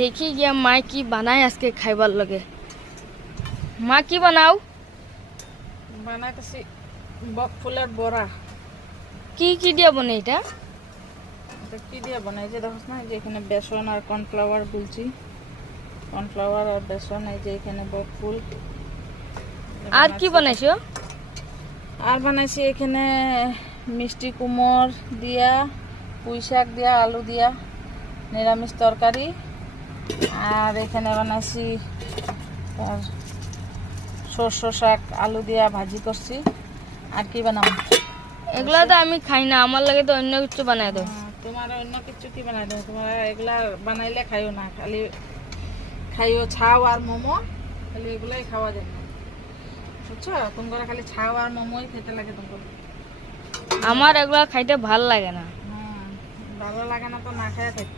দেখি গিয়া মা কি বানায় আজকে খাইবার লগে। মা কি বানাও? বানাইতেছি বক ফুলের বড়া। কি কি দিয়া বনে এটা? এটা কি দিয়ে বানাই যে দেখছ না, যে এখানে বেসন আর কর্নফ্লাওয়ার গুলছি, কর্নফ্লাওয়ার আর বেসন, এই যে এখানে বক ফুল। আর কি বানাইছো? আর বানাইছি এখানে মিষ্টি কুমড় দিয়া, পুঁই শাক দিয়া, আলু দিয়া নিরামিষ তরকারি। আর এখানে বানাইছি আর সর্ষ শাক আলু দিয়া ভাজি করছি। আর কি বানাবো? এগুলা তো আমি খাই না, আমার লাগে তো অন্য কিছু বানাই দাও। তোমার অন্য কিছু কি বানাই দেবো? তোমার এগুলা বানাইলে খাইও না, খালি খাইও ছাও আর মোমো, খালি এগুলাই খাওয়া যায় না, বুঝছো? তোমরা খালি ছাও আর মোমোই খেতে লাগে তোমার। আমার এগুলা খাইতে ভাল লাগে না। ভালো লাগে না তো না খাইয়া থাকি।